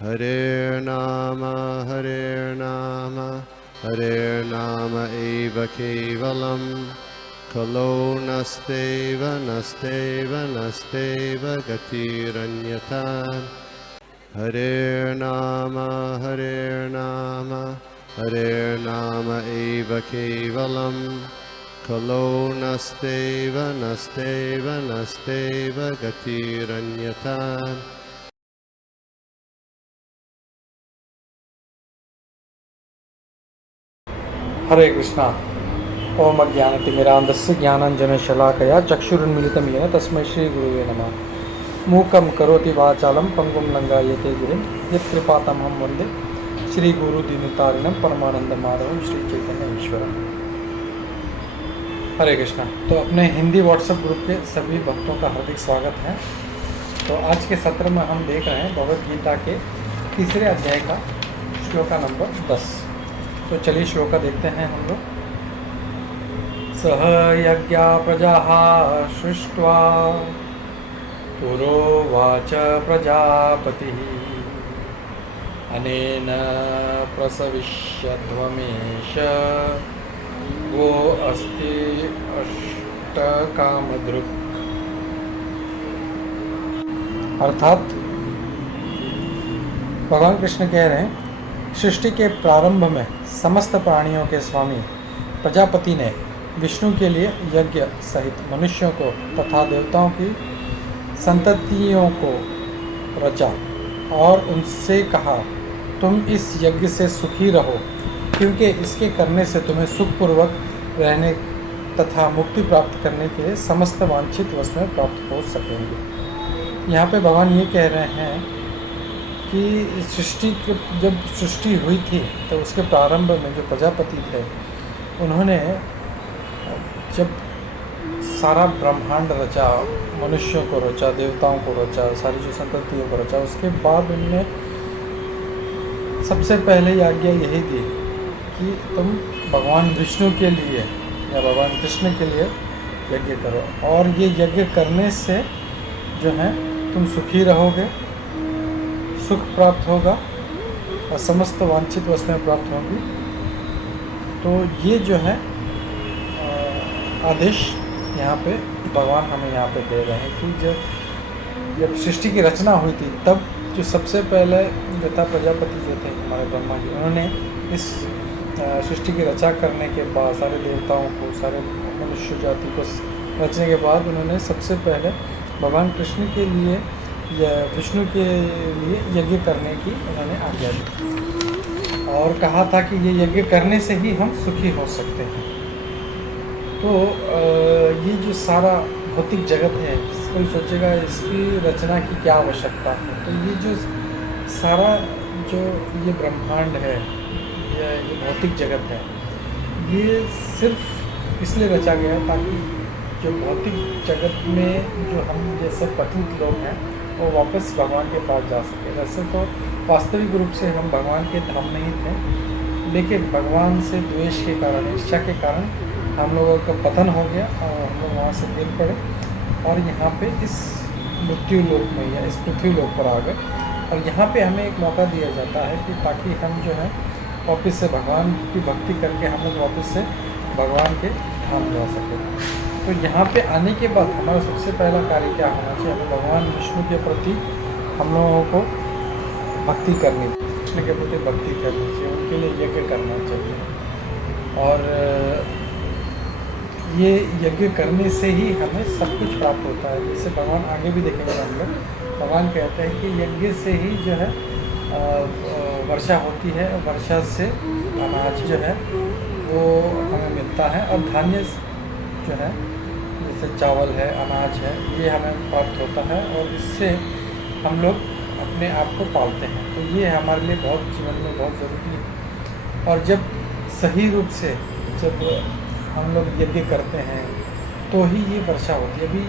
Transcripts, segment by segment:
Hare Nama, Hare Nama eva kevalam, Kalo nasteva, nasteva, nasteva gatiranyata. Hare Nama, Hare Nama eva kevalam, Kalo nasteva, nasteva, nasteva gatiranyata. हरे कृष्णा। ओम अज्ञानतिमिरान्धस्य ज्ञानाञ्जनशलाकया चक्षुरुन्मीलितं येन तस्मै श्रीगुरुवे नमः। मूकं करोति वाचालं पंगुं लङ्घयते गिरिं यत्कृपातमहं वन्दे श्रीगुरुदीनतारिणं परमानन्दमाधवं श्री चैतन्य ईश्वरम्। हरे कृष्णा। तो अपने Hindi WhatsApp group के सभी भक्तों का हार्दिक स्वागत है। तो आज के सत्र में हम देख रहे हैं भगवद गीता के तीसरे अध्याय का श्लोका नंबर 10। तो चलिए श्लोका देखते हैं हम लोग। सह यज्ञा प्रजाः सृष्ट्वा पुरोवाच प्रजापतिः अनेन प्रसविष्यध्वमेश वो अस्ति अष्टकामधृक्। अर्थात भगवान कृष्ण कह रहे हैं, सृष्टि के प्रारंभ में समस्त प्राणियों के स्वामी प्रजापति ने विष्णु के लिए यज्ञ सहित मनुष्यों को तथा देवताओं की संततियों को रचा और उनसे कहा, तुम इस यज्ञ से सुखी रहो, क्योंकि इसके करने से तुम्हें सुखपूर्वक रहने तथा मुक्ति प्राप्त करने के लिए समस्त वांछित वस्तुएं प्राप्त हो सकेंगी। यहाँ पे भगवान ये कह रहे हैं कि जब सृष्टि हुई थी तो उसके प्रारंभ में जो प्रजापति थे उन्होंने जब सारा ब्रह्मांड रचा, मनुष्यों को रचा, देवताओं को रचा, सारी जो संततियों को रचा, उसके बाद उन्होंने सबसे पहले आज्ञा यही दी कि तुम भगवान विष्णु के लिए या भगवान कृष्ण के लिए यज्ञ करो, और ये यज्ञ करने से जो है तुम सुखी रहोगे, सुख प्राप्त होगा और समस्त वांछित वस्तुएं प्राप्त होंगी। तो ये जो है आदेश यहाँ पे भगवान हमें यहाँ पे दे रहे हैं कि जब सृष्टि की रचना हुई थी तब जो सबसे पहले जो था प्रजापति जो थे हमारे ब्रह्मा जी, उन्होंने इस सृष्टि की रचा करने के बाद सारे देवताओं को, सारे मनुष्य जाति को रचने के बाद उन्होंने सबसे पहले भगवान कृष्ण के लिए या विष्णु के लिए यज्ञ करने की उन्होंने आज्ञा दी और कहा था कि ये यज्ञ करने से ही हम सुखी हो सकते हैं। तो ये जो सारा भौतिक जगत है, कोई सोचेगा इसकी रचना की क्या आवश्यकता है, तो ये जो सारा जो ये ब्रह्मांड है या ये भौतिक जगत है, ये सिर्फ इसलिए रचा गया ताकि जो भौतिक जगत में जो हम जैसे पतित लोग हैं वो वापस भगवान के पास जा सके। वैसे तो वास्तविक रूप से हम भगवान के धाम में ही थे, लेकिन भगवान से द्वेष के कारण, ईर्ष्या के कारण हम लोगों का पतन हो गया और हम लोग वहाँ से गिर पड़े और यहाँ पे इस मृत्यु लोक में या इस पृथ्वी लोक पर आ गए। और यहाँ पे हमें एक मौका दिया जाता है कि ताकि हम जो है वापस से भगवान की भक्ति करके हम लोग वापस से भगवान के धाम जा सकें। तो यहाँ पे आने के बाद हमारा सबसे पहला कार्य क्या होना चाहिए, हमें भगवान विष्णु के प्रति हम लोगों को भक्ति करनी, कृष्ण के प्रति भक्ति करनी चाहिए, उनके लिए यज्ञ करना चाहिए। और ये यज्ञ करने से ही हमें सब कुछ प्राप्त होता है। जैसे भगवान आगे भी देखेंगे हम लोग, भगवान कहते हैं कि यज्ञ से ही जो है वर्षा होती है, और वर्षा से अनाज जो है वो हमें मिलता है, और धान्य जो है जैसे चावल है, अनाज है, ये हमें प्राप्त होता है और इससे हम लोग अपने आप को पालते हैं। तो ये हमारे लिए बहुत जीवन में बहुत ज़रूरी है। और जब सही रूप से जब हम लोग यज्ञ करते हैं तो ही ये वर्षा होती है। अभी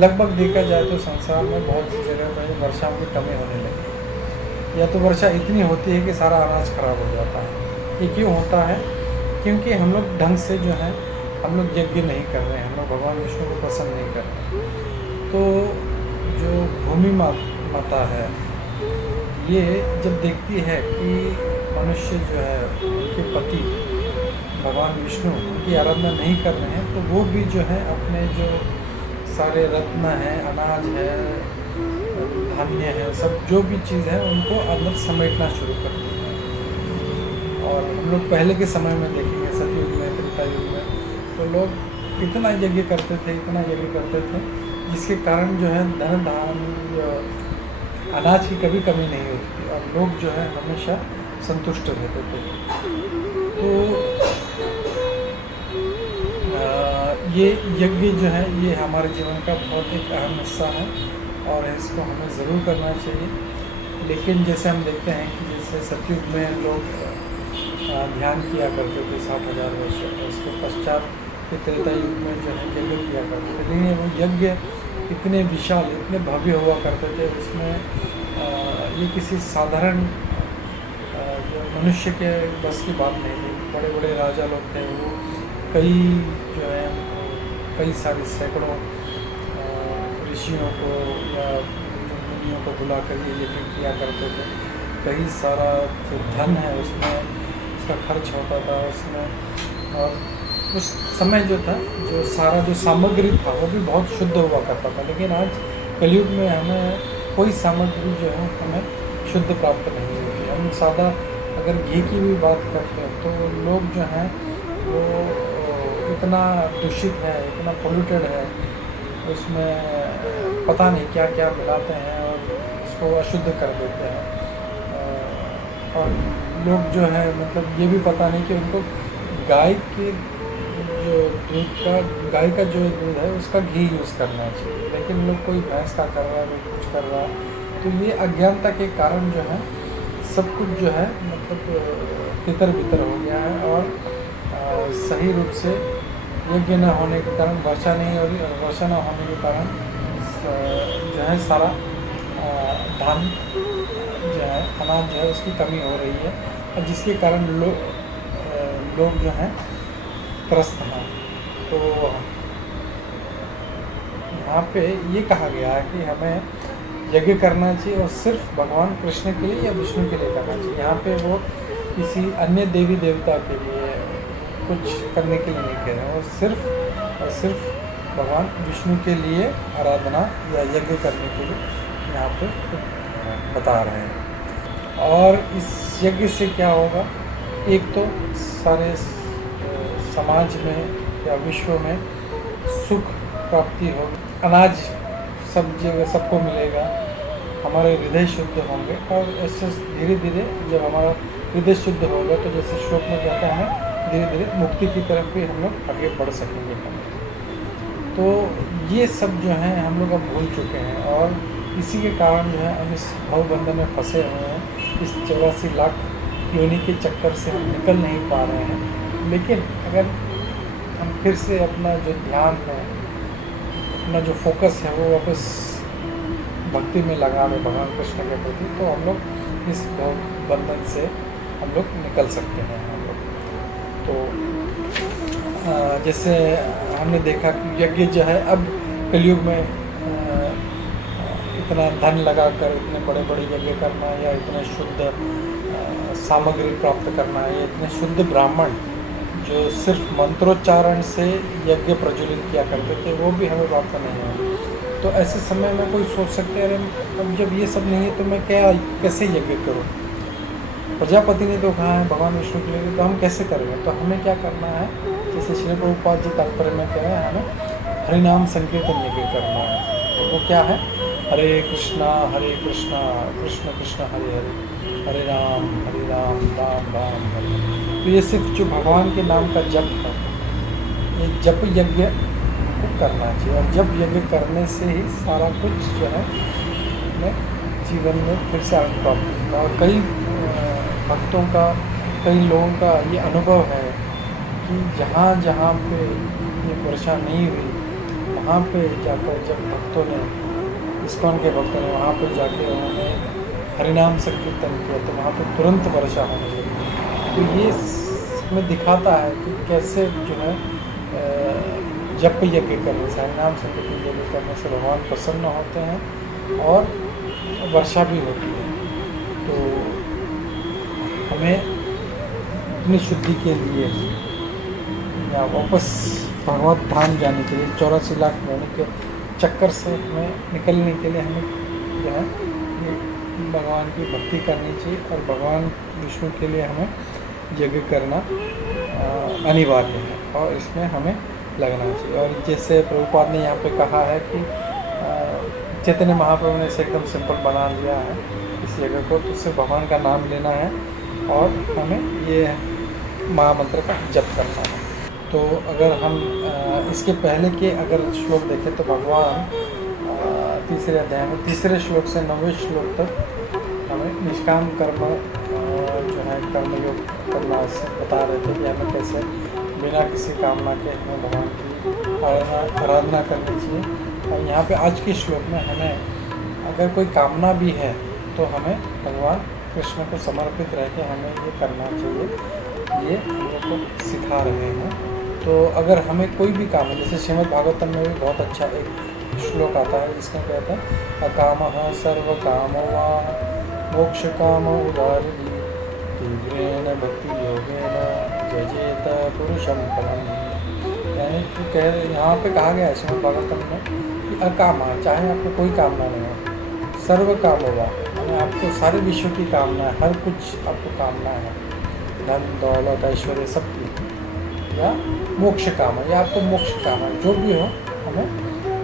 लगभग देखा जाए तो संसार में बहुत सी जगह पर वर्षाओं की कमी होने लगी, या तो वर्षा इतनी होती है कि सारा अनाज खराब हो जाता है। ये क्यों होता है? क्योंकि हम लोग ढंग से जो है हम लोग यज्ञ नहीं कर रहे हैं, हम लोग भगवान विष्णु को पसंद नहीं कर रहे। तो जो भूमि माता है ये जब देखती है कि मनुष्य जो है उनके पति भगवान विष्णु उनकी आराधना नहीं कर रहे हैं, तो वो भी जो है अपने जो सारे रत्न हैं, अनाज है, धान्य है, सब जो भी चीज़ है उनको अंदर समेटना शुरू कर दिया है। और हम लोग पहले के समय में देखेंगे, सतयुग में, त्रेता युग में, तो लोग इतना यज्ञ करते थे, इतना यज्ञ करते थे, जिसके कारण जो है धन धान्य अनाज की कभी कमी नहीं होती थी और लोग जो है हमेशा संतुष्ट रहते थे। तो ये यज्ञ जो है ये हमारे जीवन का बहुत एक अहम हिस्सा है और इसको हमें ज़रूर करना चाहिए। लेकिन जैसे हम देखते हैं कि जैसे सतयुग में लोग ध्यान किया करते थे 60,000 वर्ष, उसके पश्चात के त्रेता युग में जो है यज्ञ किया करते थे, लेकिन वो यज्ञ इतने विशाल, इतने भव्य हुआ करते थे, उसमें ये किसी साधारण जो मनुष्य के बस की बात नहीं थी। बड़े बड़े राजा लोग थे, वो कई जो है कई सारे सैकड़ों ऋषियों को या मुनियों को बुला कर ये यज्ञ किया करते थे। कई सारा जो धन है उसमें उसका खर्च होता था उसमें, और उस समय जो था जो सारा जो सामग्री था वो भी बहुत शुद्ध हुआ करता था। लेकिन आज कलयुग में हमें कोई सामग्री जो है हमें शुद्ध प्राप्त नहीं होती। हम सादा अगर घी की भी बात करते हैं तो लोग जो हैं वो इतना दूषित है, इतना पोल्यूटेड है, उसमें पता नहीं क्या क्या मिलाते हैं और उसको अशुद्ध कर देते हैं। और लोग जो है मतलब ये भी पता नहीं कि उनको गाय के जो दूध का, गाय का जो दूध है उसका घी यूज़ करना चाहिए, लेकिन लोग कोई भैंस का कर रहा है, कोई कुछ कर रहा है। तो ये अज्ञानता के कारण जो है सब कुछ जो है मतलब तितर बितर हो गया है और सही रूप से यज्ञ न होने के कारण वर्षा नहीं हो रही, और वर्षा न होने के कारण जो है सारा धान जो है अनाज जो है उसकी कमी हो रही है, और जिसके कारण लोग जो हैं त्रस्त हैं। तो यहाँ पे ये कहा गया है कि हमें यज्ञ करना चाहिए और सिर्फ भगवान कृष्ण के लिए या विष्णु के लिए करना चाहिए। यहाँ पे वो किसी अन्य देवी देवता के लिए कुछ करने के लिए नहीं कह रहे हैं, वो सिर्फ और सिर्फ भगवान विष्णु के लिए आराधना या यज्ञ करने के लिए यहाँ पे बता रहे हैं। और इस यज्ञ से क्या होगा, एक तो सारे समाज में या विश्व में सुख प्राप्ति होगी, अनाज सब जगह सबको मिलेगा, हमारे हृदय शुद्ध होंगे, और ऐसे धीरे धीरे जब हमारा हृदय शुद्ध होगा तो जैसे श्लोक में कहते हैं धीरे धीरे मुक्ति की तरफ भी हम लोग आगे बढ़ सकेंगे। तो ये सब जो है हम लोग अब भूल चुके हैं और इसी के कारण जो है हम इस भवबंधन में फंसे हुए हैं, इस 84 लाख योनि के चक्कर से हम निकल नहीं पा रहे हैं। लेकिन अगर हम फिर से अपना जो ध्यान है, अपना जो फोकस है वो वापस भक्ति में लगा दें भगवान कृष्ण के प्रति, तो हम लोग इस बंधन से हम लोग निकल सकते हैं। हम लोग तो जैसे हमने देखा कि यज्ञ जो है अब कलयुग में इतना धन लगाकर इतने बड़े बड़े यज्ञ करना या इतने शुद्ध सामग्री प्राप्त करना या इतने शुद्ध ब्राह्मण जो सिर्फ मंत्रोच्चारण से यज्ञ प्रज्वलित किया करते थे वो भी हमें प्राप्त नहीं है। तो ऐसे समय में कोई सोच सकते हैं अरे अब जब ये सब नहीं है तो मैं कैसे यज्ञ करूँ। प्रजापति ने तो कहा है भगवान विष्णु के लिए, तो हम कैसे करेंगे। तो हमें क्या करना है, जैसे श्री प्रभुपाद जी तात्पर्य में कह रहे हैं हमें हरिनाम संकीर्तन यज्ञ करना है। तो वो क्या है, हरे कृष्णा कृष्ण कृष्ण हरे हरे, हरे राम राम राम हरे। तो ये सिर्फ जो भगवान के नाम का जप है, ये जप यज्ञ को करना चाहिए, और जप यज्ञ करने से ही सारा कुछ जो है हमें जीवन में फिर से आनंद प्राप्त होता है। और कई भक्तों का, कई लोगों का ये अनुभव है कि जहाँ जहाँ पे ये वर्षा नहीं हुई वहाँ पे जाकर जब भक्तों ने, इस्कॉन के भक्तों ने वहाँ पे जाके उन्होंने हरिनाम संकीर्तन किया तो वहाँ पे तुरंत वर्षा होने लगी। तो ये हमें दिखाता है कि कैसे जो है जप यज्ञ करने से, हरिनाम संकीर्तन यज्ञ करने से भगवान प्रसन्न होते हैं और वर्षा भी होती है। तो हमें अपनी शुद्धि के लिए या वापस भगवत धाम जाने के लिए 84 लाख महीने के चक्कर से हमें निकलने के लिए हमें जो है ये भगवान की भक्ति करनी चाहिए और भगवान विष्णु के लिए हमें यज्ञ करना अनिवार्य है और इसमें हमें लगना चाहिए। और जैसे प्रभुपाद ने यहाँ पे कहा है कि चैतन्य महाप्रभु ने इसे एकदम सिंपल बना दिया है इस जगह को, तो सिर्फ भगवान का नाम लेना है और हमें ये महामंत्र का जप करना है। तो अगर हम इसके पहले के अगर श्लोक देखें तो भगवान तीसरे अध्याय में तीसरे श्लोक से 9वें श्लोक तक हमें निष्काम कर्म जो है कर्मयोग करना बता रहे थे कि हमें कैसे बिना किसी कामना के हमें भगवान की आराधना करनी चाहिए। और यहाँ पे आज के श्लोक में हमें अगर कोई कामना भी है तो हमें भगवान कृष्ण को समर्पित रह के हमें ये करना चाहिए, ये हम लोग को सिखा रहे हैं। तो अगर हमें कोई भी काम है, जैसे श्रीमद् भागवतम में भी बहुत अच्छा एक श्लोक आता है जिसमें कहता है अकामः सर्व कामो वा मोक्ष काम उदारिणी तीव्रेण भक्ति योगेन जजेत पुरुषम परम। यानी कि यहाँ पे कहा गया है श्रीमद् भागवतम में कि अकामा, चाहे आपको कोई कामना नहीं हो, सर्व काम होगा यानी आपको सारे विश्व की कामना है, हर कुछ आपको कामना है, धन दौलत ऐश्वर्य सब की, या मोक्ष काम है या आपको मोक्ष काम है, जो भी हो हमें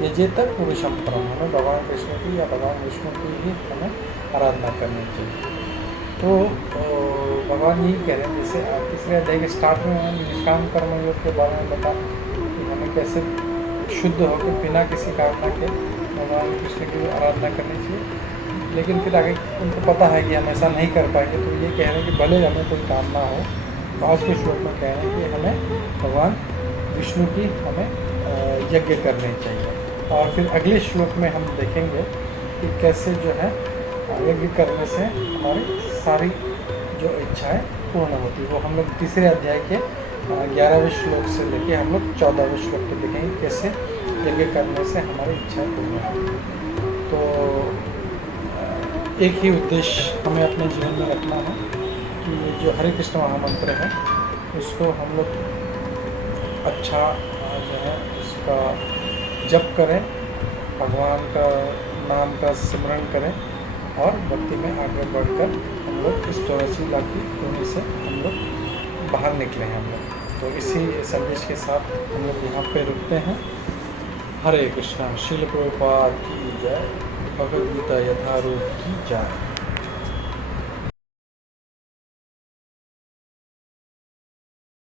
यजेत पुरुषम परम, हमें भगवान कृष्ण की या भगवान विष्णु की ही हमें आराधना करनी चाहिए। तो भगवान यही कह रहे हैं, जैसे तीसरे अध्याय के स्टार्ट में हम निष्काम कर्म योग के बारे में बता कि हमें कैसे शुद्ध होकर बिना किसी कामना के भगवान कृष्ण की आराधना करनी चाहिए। लेकिन फिर आगे उनको पता है कि हम ऐसा नहीं कर पाएंगे, तो ये कह रहे हैं कि भले हमें कोई कामना हो, तो आज के श्लोक में कह रहे हैं कि हमें भगवान विष्णु की हमें यज्ञ करने चाहिए। और फिर अगले श्लोक में हम देखेंगे कि कैसे जो है यज्ञ करने से हमारी सारी जो इच्छाएं पूर्ण होती है। वो हम लोग तीसरे अध्याय के 11वें श्लोक से लेके हम लोग 14वें श्लोक तक देखेंगे कैसे यज्ञ करने से हमारी इच्छाएं पूर्ण होती है। तो एक ही उद्देश्य हमें अपने जीवन में रखना है कि ये जो हरे कृष्ण महामंत्र है उसको हम लोग अच्छा जो है उसका जप करें, भगवान का नाम का स्मरण करें और भक्ति में आगे बढ़कर हम लोग इस 84 लाख की दुनिया से हम लोग बाहर निकले हैं हम लोग। तो इसी संदेश के साथ हम लोग यहाँ पे रुकते हैं। हरे कृष्णा। श्रील प्रभुपाद की जय। भगवद गीता यथारूप की जय।